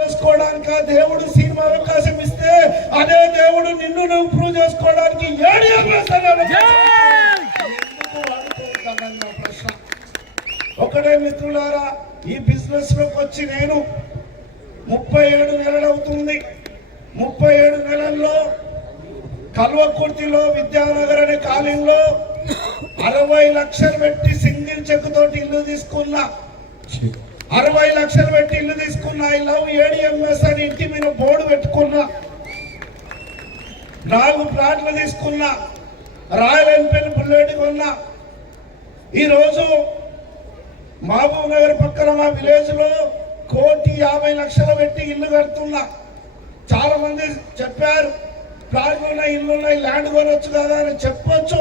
చేసుకోవడానికి దేవుడు సినిమా అవకాశం ఇస్తే అదే దేవుడు నిన్ను నువ్వు ప్రూవ్ చేసుకోవడానికి ప్రశ్న ఒకటే మిత్రులారా, ఈ బిజినెస్ లోకి వచ్చి నేను 37 నెలలు అవుతుంది. 37 నెలల్లో కల్వకుర్తిలో విద్యానగర్ అనే కాలనీలో 60 లక్షలు పెట్టి సింగిల్ చెక్ తోటి ఇల్లు తీసుకున్నా. 60 లక్షలు పెట్టి ఇల్లు తీసుకున్నా. ఐ లవ్ ఏడిఎంఎస్ అని ఇంటి మీద బోర్డు పెట్టుకున్నా. 4 ప్లాట్లు తీసుకున్నా. రాయల్ ఎన్ఫీల్డ్ బుల్లెట్ కొన్నా. ఈరోజు మహబూబ్ నగర్ పక్కన మా విలేజ్ లో 1,50,00,000 పెట్టి ఇల్లు కడుతున్నా. చాలా మంది చెప్పారు ప్లాట్లు ఉన్నాయి, ఇల్లు ఉన్నాయి, ల్యాండ్ కొనొచ్చు కదా అని చెప్పొచ్చు.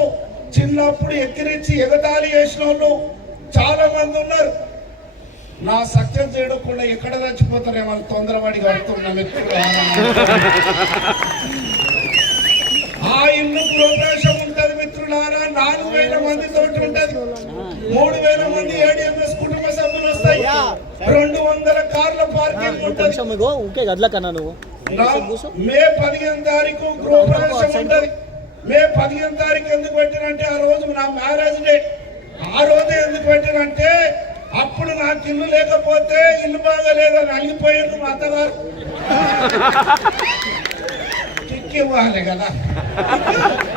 చిన్నప్పుడు ఎక్కిరించి ఎగతాళి చేసిన వాళ్ళు చాలా మంది ఉన్నారు. నా సక్సెస్ చేయకుండా ఎక్కడ చచ్చిపోతారేమో తొందరపడి కడుతున్నా మిత్రులు. ఆ ఇల్లు గృహప్రవేశం ఉంటది మిత్రులారా, 4,000 మంది తోటి ఉంటది. 3,000 మంది ఏడిఎంఎస్ కుటుంబ సభ్యులు వస్తాయి. 200 కార్ల పార్కింగ్ ఉంటది. మే 15 తారీఖు గృహప్రవేశం ఉంటది. మే 15 తారీఖు ఎందుకు పెట్టినంటే ఆ రోజు నా మ్యారేజ్ డే. ఆ రోజు ఎందుకు పెట్టినంటే అప్పుడు నాకు ఇల్లు లేకపోతే ఇల్లు బాగాలేదని అలిగిపోయారు మా అత్తగారు. కిక్ ఇవ్వాలి కదా,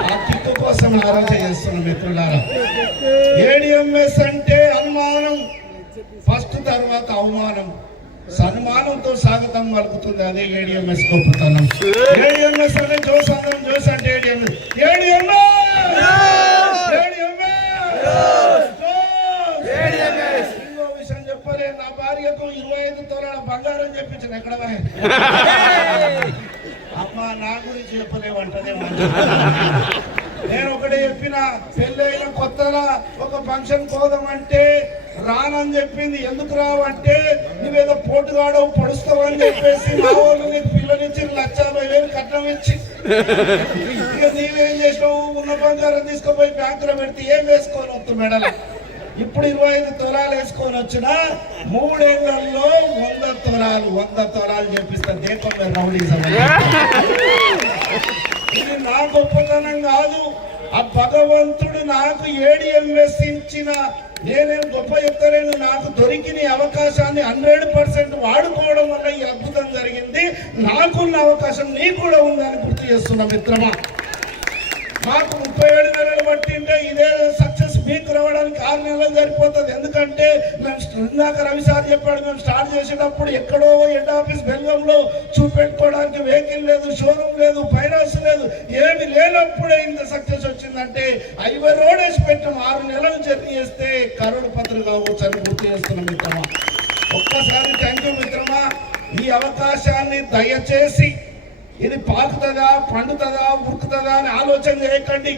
ఆ కిక్ కోసం ఆలోచన చేస్తున్నాం మిత్రులారా. ఏడిఎంఎస్ అంటే అనుమానం ఫస్ట్, తర్వాత అవమానం, సన్మానంతో స్వాగతం పలుకుతుంది. అదే ఏడిఎంఎస్ గొప్పతనం. ఏడిఎంఎస్ అనే జోస్ అందరం జోస్ అంటే ఏడిఎంఎస్. ఇంకో విషయం చెప్పలే, నా భార్యకు 25 తులాల బంగారం చెప్పించిన ఎక్కడ అమ్మా నా గురించి చెప్పలేమంటదే. నేను ఒకటే చెప్పిన, పెళ్ళైన కొత్తలా ఒక ఫంక్షన్ పోదామంటే రానని చెప్పింది. ఎందుకు రావంటే నువ్వేదో పోటుగాడవు పొడుస్తావు అని చెప్పేసి మా వాళ్ళు నీకు పిల్లనిచ్చి 1,50,000 కట్నం ఇచ్చి ఇక నీవేం చేసినావు, ఉన్న బంగారం తీసుకుపోయి బ్యాంకులో పెడితే ఏం వేసుకొని వస్తు మెడల. ఇప్పుడు 25 తులాలు వేసుకొని వచ్చిన 3 ఏళ్లలో 100 తులాలు చెప్పిస్తా. దీపం రౌడీజం. ఇది నా గొప్పతనం కాదు, ఆ భగవంతుడు నాకు ఏడిఎంఎస్ ఇచ్చిన. నేనేం గొప్ప చెప్తలేను, నాకు దొరికిన అవకాశాన్ని 100% వాడుకోవడం వల్ల ఈ అద్భుతం జరిగింది. నాకున్న అవకాశం నీకు కూడా ఉందని గుర్తు చేస్తున్నా మిత్రమా. మాకు 37 నెలలు పట్టింటే ఇదే సక్సెస్ మీకు రావడానికి 6 నెలలు సరిపోతుంది. ఎందుకంటే మేము ఇందాక రవి సార్ చెప్పాడు, మేము స్టార్ట్ చేసేటప్పుడు ఎక్కడో హెడ్ ఆఫీస్ బెల్గంలో చూపెట్టుకోవడానికి వెహికల్ లేదు, షోరూమ్ లేదు, ఫైనాన్స్ లేదు, ఏమి లేనప్పుడే ఇంత సక్సెస్ వచ్చిందంటే హైవే రోడ్ వేసి పెట్టాం. 6 నెలలు జర్నీ చేస్తే కరోడు పత్రులు కావచ్చు అని గుర్తు చేస్తున్నాం మిత్రమా. ఒక్కసారి థ్యాంక్ యూ మిత్రమా. ఈ అవకాశాన్ని దయచేసి ఇది పాకుతుందా, పండుతుందా, ఉరుకుతుందా అని ఆలోచన చేయకండి.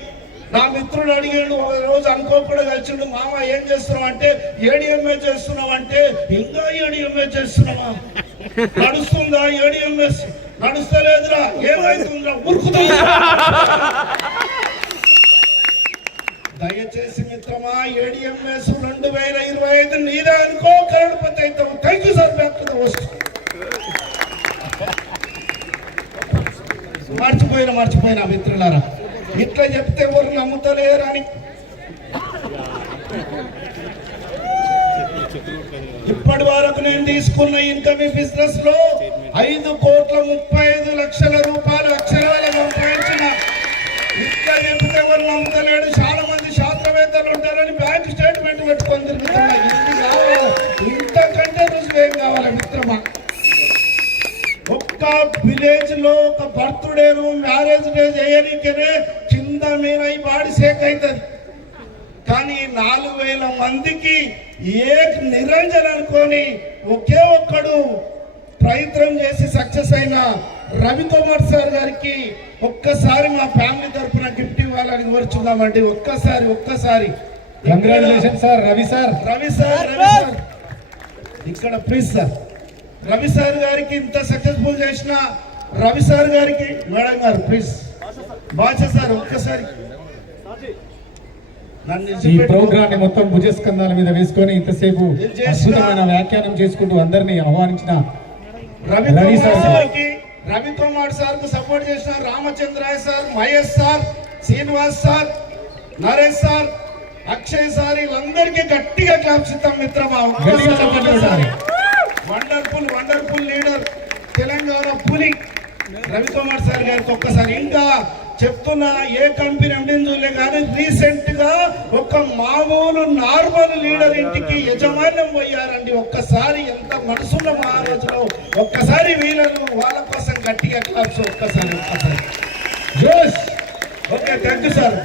నా మిత్రుడు అడిగాడు, ఒక రోజు అనుకోకుండా కలిసిండు, మామ ఏం చేస్తున్నావు అంటే ఏడిఎంఎస్ చేస్తున్నావు అంటే, ఇంకా ఏడిఎంఎస్ చేస్తున్నావా, నడుస్తుందా ఏడిఎంఎస్, నడుస్తలేదురా, ఏమైతుందిరా, ఉరుకుతుందా. దయచేసి మిత్రమా, ఏడిఎంఎస్ 2025 నీదే అనుకో, కరోడ్పతి అవుతావు. Thank you sir. Back to the host. మర్చిపోయినా మిత్రులారా, ఇట్లా చెప్తే ఎవరు నమ్ముతలేరని. ఇప్పటి వరకు నేను తీసుకున్న ఇన్కమ్ బిజినెస్ లో 5,35,00,000 రూపాయలు అక్షరాల సంపాదించిన. ఇట్లా చెప్తే ఎవరు నమ్ముతలేడు. చాలా మంది శాస్త్రవేత్తలు ఉంటారని బ్యాంక్ స్టేట్మెంట్ పెట్టుకొని తిరుగుతున్నా. ఇది కావాలి, ఇంతకంటే రుజువేం కావాలి మిత్రమా. ఒక్క విలేజ్ లో ఒక బర్త్డేను మ్యారేజ్ డే చేయడానికనే కింద మీద ఈ బాడీ షేక్ అవుతుంది. కానీ 4,000 మందికి నిరంజన్ అనుకొని ఒకే ఒక్కడు ప్రయత్నం చేసి సక్సెస్ అయిన రవికుమార్ సార్ గారికి ఒక్కసారి మా ఫ్యామిలీ తరఫున గిఫ్ట్ ఇవ్వాలని కోరుచున్నామండి. ఒక్కసారి కంగ్రాచులేషన్ సార్. రవి సార్ ఇక్కడ ప్లీజ్ సార్. రవి సార్ గారికి ఇంత సక్సెస్ఫుల్ చేసిన రవి సార్ గారికి మేడం గారు ప్లీజ్. బాచా సార్ ఒక్కసారి ఈ ప్రోగ్రామ్ ని మొత్తం భుజస్కంధాల మీద వేసుకొని ఇంతసేపు అద్భుతమైన వ్యాఖ్యానం చేసుకుంటూ అందరినీ ఆహ్వానించిన రవికుమార్ సార్ కు సపోర్ట్ చేసిన Ramachandraiah sir, Mahesh sir, Srinivas sir, Naresh sir, Akshay sir, వీళ్ళందరికీ గట్టిగా క్లాప్స్ ఇస్తాం మిత్రమా. వండర్ఫుల్ లీడర్, తెలంగాణ పులి రవికుమార్ సార్ గారికి ఒక్కసారి. ఇంకా చెప్తున్నా, ఏ కంపెనీ అందిందులే కానీ రీసెంట్ గా ఒక మామూలు నార్మల్ లీడర్ ఇంటికి యజమాన్యం పోయారండి. ఒక్కసారి ఎంత మనసున్న మహారాజులో ఒక్కసారి వీళ్ళను వాళ్ళ కోసం గట్టిగా క్లాప్స్ ఒక్కసారి. Okay, thank you sir.